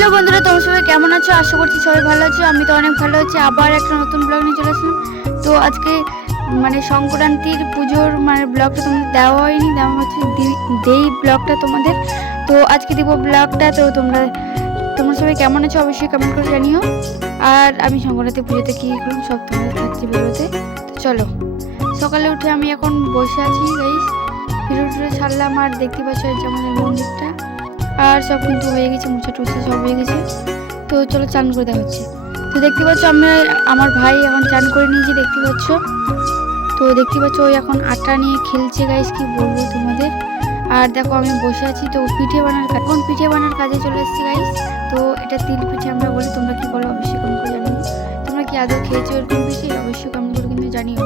Hello বন্ধুরা, তোমরা সবাই কেমন আছো? আশা করছি সবাই ভালো আছো, আমি তো অনেক ভালো আছি। আবার একটা নতুন ব্লগ নিয়ে চলে আসলাম। তো আজকে মানে সংক্রান্তির পুজোর মানে ব্লগটা তোমাদের দেওয়া হয়নি, দেওয়া হচ্ছে দেই ব্লগটা তোমাদের। তো আজকে দিব ব্লগটা তো তোমরা তোমরা সবাই কেমন আছো অবশ্যই কমেন্ট করে জানিও। আর আমি সংক্রান্তি পুজোতে কী করলাম সব তোমাদের থাকছি ভিডিওতে তো চলো, সকালে উঠে আমি এখন বসে আছি গাইস ভিডিও ছাড়লাম, আর দেখতে পাচ্ছ আমাদের মন্দিরটা। আর সব কিন্তু হয়ে গেছে, মুছে টুছে সব হয়ে গেছে। তো চলো চান করে দেওয়া হচ্ছে তো দেখতে পাচ্ছ আমি আমার ভাই এখন চান করে নিয়েছি, দেখতে পাচ্ছ? তো দেখতে পাচ্ছ ওই এখন আটা নিয়ে খেলছে গাইস কি বলব তোমাদের? আর দেখো আমি বসে আছি, তো পিঠে বানার কাজ এখন পিঠে বানার কাজে চলে এসেছি গাইস তো এটা তিল পিঠে আমরা বলি, তোমরা কি বলো অবশ্যই কমেন্ট করে জানিও। তোমরা কি আদৌ খেয়েছো এরকম পিঠে? অবশ্যই কমেন্ট করে কিন্তু জানিও।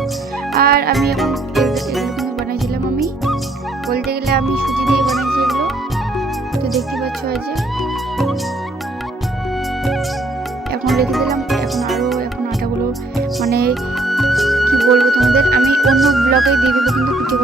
আর আমি এখন এগুলো বানাইছিলাম আমি। বলতে গেলে আমি সুজি দিয়ে দেখতে পাচ্ছ যে। এখন রেখে দিলাম, এখন আরও এখন আটাগুলো মানে কি বলব তোমাদের, আমি অন্য ব্লগে দিয়ে দেবো কিন্তু পিঠে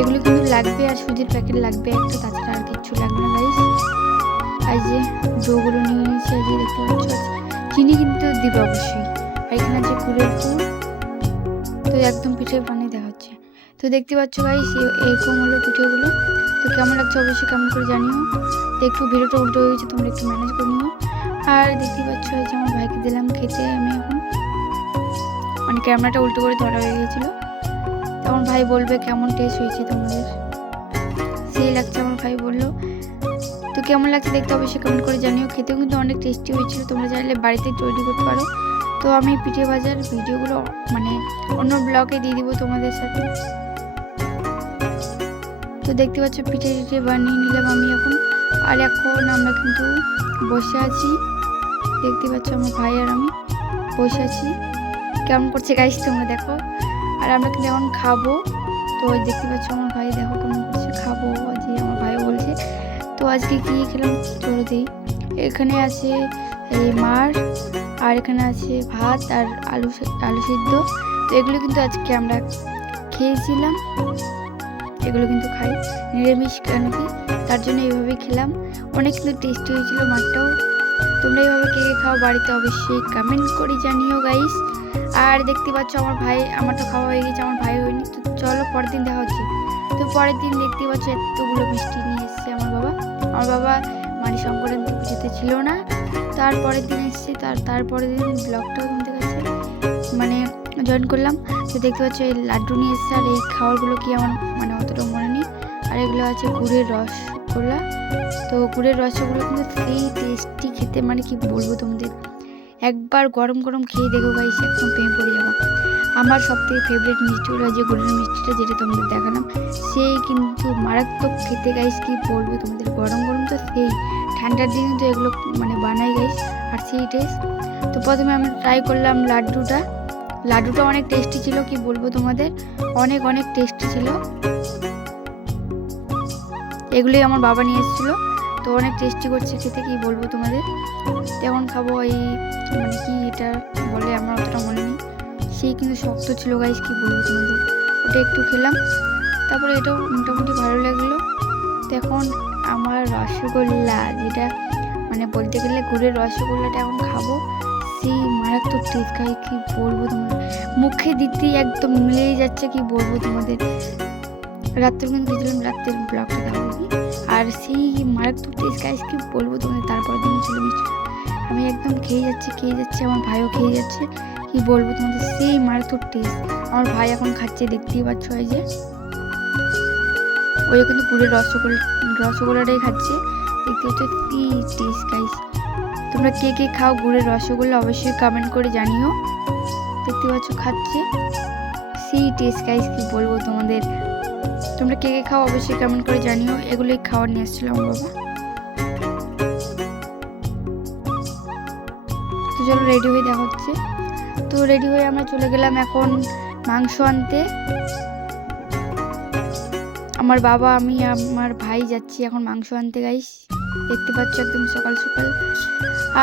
এগুলো কিন্তু লাগবে আর সুজির প্যাকেট লাগবে একটা, তাছাড়া আর কিচ্ছু লাগবে না গাইস আর যে ডোগুলো নিয়ে নিয়েছি, এই যে দেখতে পাচ্ছ, আর চিনি কিন্তু দিবে অবশ্যই। আর এখানে আছে গুড়ের পুর তো একদম পিঠে বানিয়ে দেওয়া হচ্ছে তো দেখতে পাচ্ছ গাইস এরকম হলো পিঠেগুলো। তো কেমন লাগছে অবশ্যই কেমন করে জানিও। তো একটু ভিডিওটা উল্টো হয়ে গেছে, তোমরা একটু ম্যানেজ করে নিও। আর দেখতে পাচ্ছ যে আমার ভাইকে দিলাম খেতে আমি এখন। মানে ক্যামেরাটা উল্টো করে ধরা হয়ে গেছিল। তখন ভাই বলবে, কেমন টেস্ট হয়েছে তোমাদের? সেই লাগছে, আমার ভাই বলল, তো কেমন লাগছে দেখতে অবশ্যই কমেন্ট করে জানিও। খেতেও কিন্তু অনেক টেস্টি হয়েছিল। তোমরা চাইলে বাড়িতে তৈরি করতে পারো। তো আমি পিঠে ভাজার ভিডিওগুলো মানে অন্য ব্লগে দিয়ে দিব তোমাদের সাথে। তো দেখতে পাচ্ছ, পিঠে টিঠে বানিয়ে নিলাম আমি এখন। আর এখন আমরা কিন্তু বসে আছি। দেখতে পাচ্ছ, আমার ভাই আর আমি বসে আছি। কেমন করছে গাইস তোমরা দেখো। আর আমরা কিন্তু এখন খাব। তো দেখতে পাচ্ছ আমার ভাই, দেখো কেমন করছে। খাব যে আমার ভাই বলছে। তো আজকে কি খেলাম? চলো দিই এখানে আছে এই মার, আর এখানে আছে ভাত আর আলু আলু সিদ্ধ। তো এগুলো কিন্তু আজকে আমরা খেয়েছিলাম। এগুলো কিন্তু খাই। নিরামিষ কেন কি? তার জন্য এইভাবেই খেলাম। অনেক কিন্তু টেস্টি হয়েছিল মাঠটাও তোমরা এইভাবে কে খাও বাড়িতে অবশ্যই কমেন্ট করে জানিও গাইস আর দেখতে পাচ্ছ আমার ভাই, আমার তো খাওয়া হয়ে গেছে, আমার ভাই হয়নি। তো চলো পরের দিন দেখা হচ্ছে। তো পরের দিন দেখতে পাচ্ছ এতগুলো মিষ্টি নিয়ে এসছে আমার বাবা। আমার বাবা মানে সংক্রান্তি পুজোতে ছিল না। তারপরের দিন এসছে, তার তারপরের দিন ব্লগটাও তোমাদের কাছে মানে জয়েন করলাম। তো দেখতে পাচ্ছ এই লাড্ডু নিয়ে এসছে, আর এই খাবারগুলো কি আমার মানে অতটা মনে নেই। আর এগুলো আছে গুড়ের রসগোল্লা। তো গুড়ের রসগোল্লা কিন্তু সেই টেস্টি খেতে মানে কি বলব তোমাদের? একবার গরম গরম খেয়ে দেখো গাইস একদম প্রেমে পড়ে যাব। আমার সব থেকে ফেভারিট মিষ্টি হলো যে গুড়ের মিষ্টিটা যেটা তোমাদের দেখালাম, সেই কিন্তু মারাত্মক খেতে গাইস কি বলব তোমাদের, গরম গরম তো সেই ঠান্ডার দিনে তো এগুলো মানে বানাই গাইস আর সেই টেস্ট তো প্রথমে আমি ট্রাই করলাম লাড্ডুটা। লাড্ডুটা অনেক টেস্টি ছিল, কি বলব তোমাদের, অনেক অনেক টেস্টি ছিল। এগুলোই আমার বাবা নিয়ে এসেছিল। তো অনেক টেস্টি করছে, খেতে কি বলব তোমাদের? তেমন খাব এই মানে কি এটা বলে আমার অতটা মনে নেই। সেই কিন্তু শক্ত ছিল গাইস কি বলব তোমাদের? ওটা একটু খেলাম, তারপরে এটাও মোটামুটি ভালো লাগল। তো এখন আমার রসগোল্লা, যেটা মানে বলতে গেলে গুড়ের রসগোল্লাটা এখন খাব। সেই মারাত্মক টেস্ট খাই কি বলব তোমাদের? মুখে দিতেই একদম মিলেই যাচ্ছে, কি বলব তোমাদের? রাত্রে কিন্তু দিয়েছিলাম রাত্রের ব্লগটা দেওয়া আর সেই মারাত্মক টেস্ট গাইস কি বলব তোমাদের? তারপরে দিন ছিল আমি একদম খেয়ে যাচ্ছি খেয়ে যাচ্ছি, আমার ভাইও খেয়ে যাচ্ছে। কি বলব তোমাদের? সেই মারাত্মক টেস্ট আমার ভাই এখন খাচ্ছে, দেখতেই পাচ্ছ এই যে। ওই কিন্তু পুরো রসগোল্লা রসগোল্লাটাই খাচ্ছে। দেখতে পাচ্ছ কি টেস্ট গাইস তোমরা কে কে খাও গুড়ের রসগোল্লা অবশ্যই কমেন্ট করে জানিও। দেখতে পাচ্ছ খাচ্ছে। সেই টেস্ট গাইস কি বলব তোমাদের? তোমরা কে কে খাও অবশ্যই কেমন করে জানিও। এগুলোই খাওয়ার নিয়ে এসেছিল আমার বাবা। তো চলো রেডি হয়ে দেখা হচ্ছে তো রেডি হয়ে আমরা চলে গেলাম এখন মাংস আনতে। আমার বাবা, আমি, আমার ভাই যাচ্ছি এখন মাংস আনতে গাইস দেখতে পাচ্ছ একদম সকাল সকাল।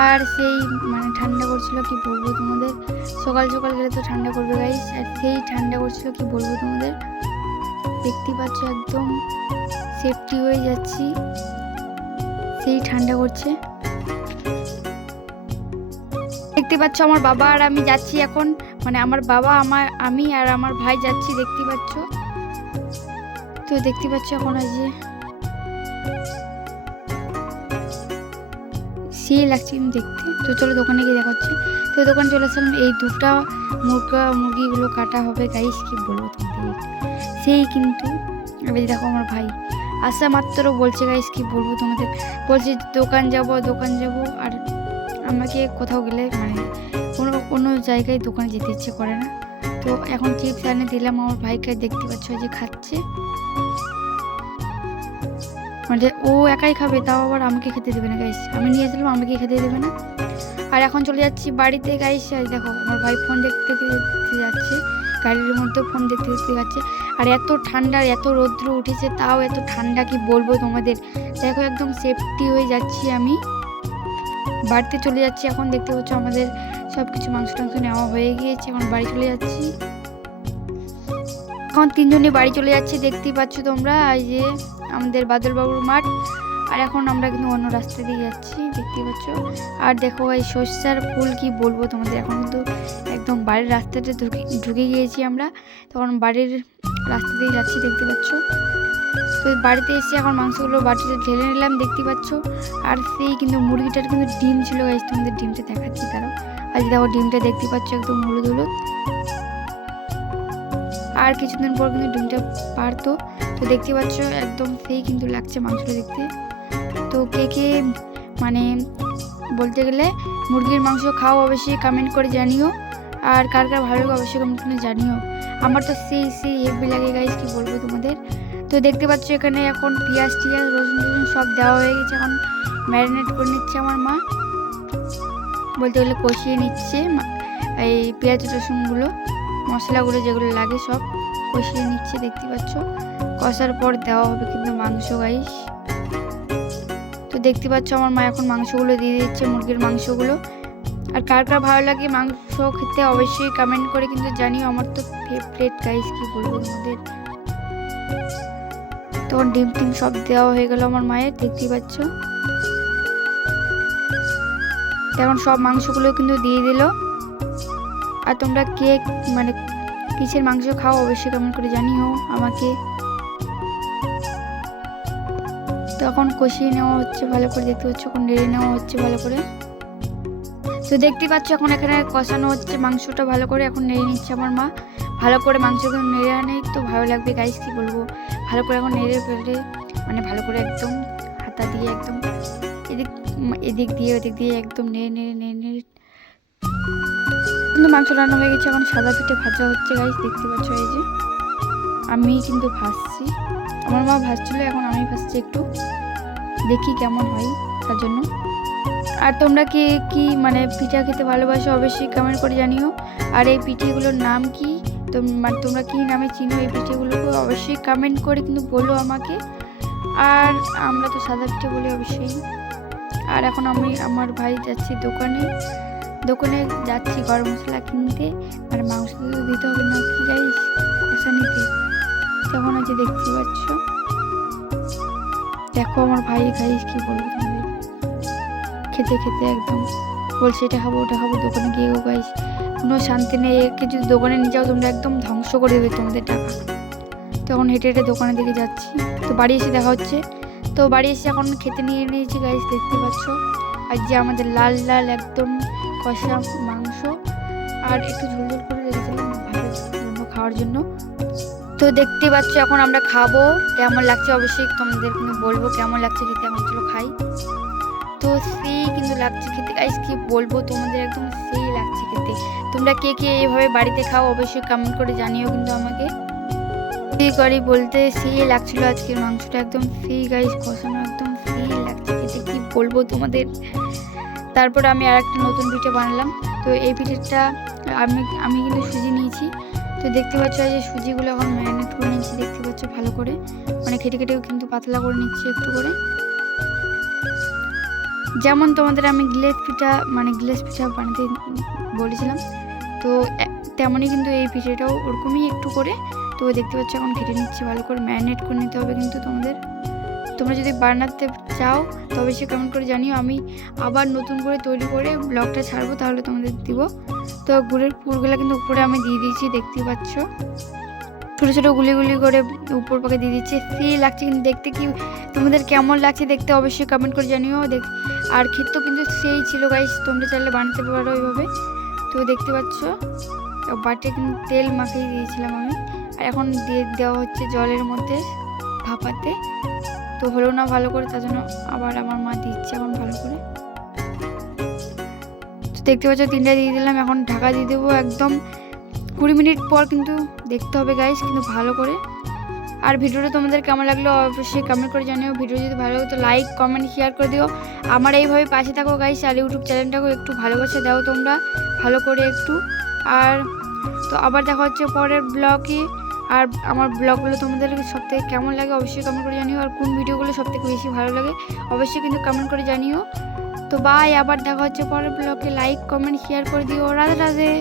আর সেই মানে ঠান্ডা করছিল কি বলব তোমাদের? সকাল সকাল গেলে তো ঠান্ডা করবে গাইস আর সেই ঠান্ডা করছিল কি বলব তোমাদের? দেখতে পাচ্ছ একদম সেফটি হয়ে যাচ্ছি। সেই ঠান্ডা করছে। দেখতে পাচ্ছ আমার বাবা আর আমি যাচ্ছি এখন। মানে আমার বাবা, আমার, আমি আর আমার ভাই যাচ্ছি দেখতে পাচ্ছ। তো দেখতে পাচ্ছ এখন আজ যে সেই লাগছে কিন্তু দেখতে। তো চলো দোকানে গিয়ে দেখা হচ্ছে তো দোকানে চলে আসলাম, এই দুটা মুরগা, মুরগিগুলো কাটা হবে। গাইস কি বলব সেই কিন্তু। এবার দেখো আমার ভাই আসা মাত্র বলছে গাইস কি বলব তোমাদের? বলছে, দোকান যাব দোকান যাব, আর আমাকে কোথাও গেলে মানে কোনো কোনো জায়গায় দোকানে যেতে ইচ্ছে করে না। তো এখন চিপস এনে দিলাম, আমার ভাইকে দেখতে পাচ্ছ, যে খাচ্ছে। মানে ও একাই খাবে, তাও আবার আমাকে খেতে দেবে না গাইস আমি নিয়ে আসলাম, আমাকে খেতে দেবে না। আর এখন চলে যাচ্ছি বাড়িতে গাইস দেখো, আমার ভাই ফোন দেখতে দেখতে যাচ্ছে। গাড়ির মধ্যে ফোন দেখতে দেখতে যাচ্ছে। আর এত ঠান্ডা, এত রৌদ্র উঠেছে, তাও এত ঠান্ডা কি বলব তোমাদের? দেখো একদম সেফটি হয়ে যাচ্ছি আমি। বাড়িতে চলে যাচ্ছি এখন, দেখতে পাচ্ছ আমাদের সব কিছু মাংস টাংস নেওয়া হয়ে গিয়েছে, এখন বাড়ি চলে যাচ্ছি। এখন তিনজনে বাড়ি চলে যাচ্ছি দেখতেই পাচ্ছ তোমরা, এই যে আমাদের বাদলবাবুর মাঠ। আর এখন আমরা কিন্তু অন্য রাস্তা দিয়ে যাচ্ছি, দেখতে পাচ্ছ। আর দেখো এই সর্ষার ফুল কি বলব তোমাদের, এখন কিন্তু একদম বাড়ির রাস্তাতে ঢুকে ঢুকে গিয়েছি আমরা। তখন বাড়ির রাস্তা দিয়ে যাচ্ছি, দেখতে পাচ্ছ। তো বাড়িতে এসে এখন মাংসগুলো বাটিতে ঢেলে নিলাম, দেখতে পাচ্ছ। আর সেই কিন্তু মুরগিটার কিন্তু ডিম ছিল গাইজ তোমাদের ডিমটা দেখাচ্ছি তারও। আজ দেখো ডিমটা দেখতে পাচ্ছ, একদম হলুদ হলুদ। আর কিছুদিন পর কিন্তু ডিমটা পারতো। তো দেখতে পাচ্ছ, একদম সেই কিন্তু লাগছে মাংসটা দেখতে। তো কে কে মানে বলতে গেলে মুরগির মাংস খাও অবশ্যই কমেন্ট করে জানিও। আর কার কার ভালো লাগে অবশ্যই কমেন্ট করে জানিও। আমার তো সেই সেই হেভি লাগে গাইজ কি বলব তোমাদের? তো দেখতে পাচ্ছ এখানে এখন পেঁয়াজ টিয়াজ, রসুন টসুন সব দেওয়া হয়ে গেছে। এখন ম্যারিনেট করে নিচ্ছে আমার মা। বলতে গেলে কষিয়ে নিচ্ছে এই পেঁয়াজ রসুনগুলো মশলাগুলো যেগুলো লাগে সব কষিয়ে নিচ্ছে, দেখতে পাচ্ছ। কষার পর দেওয়া হবে কিন্তু মাংস গাইস তো দেখতে পাচ্ছ আমার মা এখন মাংসগুলো দিয়ে দিচ্ছে, মুরগির মাংসগুলো। আর কার কার ভালো লাগে মাংস খেতে অবশ্যই কমেন্ট করে কিন্তু জানিও আমার তো ফেভারিট গাইস কি বলব তোমাদের? তখন ডিম টিম সব দেওয়া হয়ে গেল আমার মায়ের, দেখতেই পাচ্ছ? এখন সব মাংসগুলো কিন্তু দিয়ে দিল। আর তোমরা কে মানে কিসের মাংস খাও অবশ্যই কমেন্ট করে জানিও আমাকে। তখন কষিয়ে নেওয়া হচ্ছে ভালো করে, দেখতে পাচ্ছ? এখন নেড়ে নেওয়া হচ্ছে ভালো করে। তো দেখতে পাচ্ছ এখন এখানে কষানো হচ্ছে মাংসটা ভালো করে এখন নেড়ে নিচ্ছে আমার মা। ভালো করে মাংসগুলো নেড়ে আনে তো ভালো লাগবে গাইস কি বলব? ভালো করে এখন নেড়ে ফেলে মানে ভালো করে একদম হাতা দিয়ে একদম এদিক এদিক দিয়ে ওদিক দিয়ে একদম নেড়ে নেড়ে নেড়ে নেড়ে। কিন্তু মাংস রান্না হয়ে গেছে, এখন সাদা পিঠে ভাজা হচ্ছে গাইস দেখতে পাচ্ছ এই যে। আমি কিন্তু ভাজছি। আমার মা ভাজছিল, এখন আমি ভাজছি একটু। দেখি কেমন হয়, তার জন্য। আর তোমরা কি কি মানে পিঠা খেতে ভালোবাসো অবশ্যই কমেন্ট করে জানিও। আর এই পিঠেগুলোর নাম কি? মানে তোমরা কি নামে চিনো এই পিঠেগুলোকে? অবশ্যই কমেন্ট করে কিন্তু বলো আমাকে। আর আমরা তো সাদা পিঠে বলি অবশ্যই। আর এখন আমি আমার ভাই যাচ্ছি দোকানে। দোকানে যাচ্ছি গরম মশলা কিনতে। আর মাংস দিতে হবে না, কি গাইস কষা নিতে। তখন আছে দেখতে পাচ্ছ? দেখো আমার ভাই গাইস কি বলব খেতে খেতে একদম বলছে, এটা খাব, ওটা খাব, দোকানে গিয়ে গাইস কোনো শান্তি নেই একে যদি দোকানে নিয়ে যাও, তোমরা একদম ধ্বংস করে দেবে তোমাদের টাকা। তখন হেঁটে হেঁটে দোকানের দিকে যাচ্ছি। তো বাড়ি এসে দেখা হচ্ছে। তো বাড়ি এসে এখন খেতে নিয়ে নিয়েছি গাইস দেখতে পাচ্ছ? আর যে আমাদের লাল লাল একদম কষা মাংস। আর একটু ঝোল ঝোল করে রেখেছিলাম জন্য, খাওয়ার জন্য। তো দেখতে পাচ্ছ এখন আমরা খাব। কেমন লাগছে অবশ্যই তোমাদের বলব, কেমন লাগছে খেতে? এখন চলো খাই। তো লাগছে খেতে। গাইস কি বলব তোমাদের? একদম সেই লাগছে খেতে। তোমরা কে কে এইভাবে বাড়িতে খাও অবশ্যই কমেন্ট করে জানিও কিন্তু আমাকে। সেই করি বলতে সেই লাগছিল আজকের মাংসটা একদম ফ্রি গাইস কষানো একদম ফ্রি লাগছে খেতে। কি বলব তোমাদের? তারপর আমি আর একটা নতুন পিঠে বানালাম। তো এই পিঠেটা আমি আমি কিন্তু সুজি নিয়েছি। তো দেখতে পাচ্ছ যে সুজিগুলো এখন ম্যারিনেট করে নিচ্ছি দেখতে পাচ্ছ ভালো করে। মানে খেটে খেটেও কিন্তু পাতলা করে নিচ্ছি একটু করে। যেমন তোমাদের আমি গ্লেস পিঠা মানে গ্লেস পিঠা বানাতে বলেছিলাম, তো তেমনই কিন্তু এই পিঠেটাও ওরকমই একটু করে, তো দেখতে পাচ্ছ এখন কেটে নিচ্ছি ভালো করে, ম্যারিনেট করে নিতে হবে কিন্তু তোমাদের। তোমরা যদি বানাতে চাও, তবে সে কমেন্ট করে জানিও, আমি আবার নতুন করে তৈরি করে ব্লগটা ছাড়বো, তাহলে তোমাদের দিব। তো গুড়ের পুরগুলো কিন্তু উপরে আমি দিয়ে দিয়েছি দেখতেই পাচ্ছ। ছোটো ছোটো গুলি গুলি করে উপর পাকে দিয়ে দিচ্ছে। সি লাগছে কিন্তু দেখতে কি, তোমাদের কেমন লাগছে দেখতে অবশ্যই কমেন্ট করে জানিও। দেখ, আর খেতেও কিন্তু সেই ছিল গাইস তোমরা চাইলে বানাতে পারো ওইভাবে তো দেখতে পাচ্ছ বাটে কিন্তু তেল মাখিয়ে দিয়েছিলাম আমি। আর এখন দিয়ে দেওয়া হচ্ছে জলের মধ্যে ভাপাতে। তো হলো না ভালো করে, তার জন্য আবার আমার মা দিচ্ছে এখন ভালো করে। তো দেখতে পাচ্ছ, তিনটা দিয়ে দিলাম, এখন ঢাকা দিয়ে দেবো একদম। কুড়ি মিনিট পর কিন্তু দেখতে হবে গাইস কিন্তু ভালো করে। আর ভিডিওটা তোমাদের কেমন লাগল অবশ্যই কমেন্ট করে জানিও। ভিডিও যদি ভালো লাগে, তো লাইক কমেন্ট শেয়ার করে দিও। আমার এইভাবে পাশে থাকো গাইস আর ইউটিউব চ্যানেলটাকেও একটু ভালোবাসা দাও তোমরা, ভালো করে একটু। আর তো আবার দেখা হচ্ছে পরের ব্লগে আর আমার ব্লগগুলো তোমাদের সবথেকে কেমন লাগে অবশ্যই কমেন্ট করে জানিও। আর কোন ভিডিওগুলো সব থেকে বেশি ভালো লাগে অবশ্যই কিন্তু কমেন্ট করে জানিও। তো বাই আবার দেখা হচ্ছে পরের ব্লগে লাইক কমেন্ট শেয়ার করে দিও। রাধে রাধে।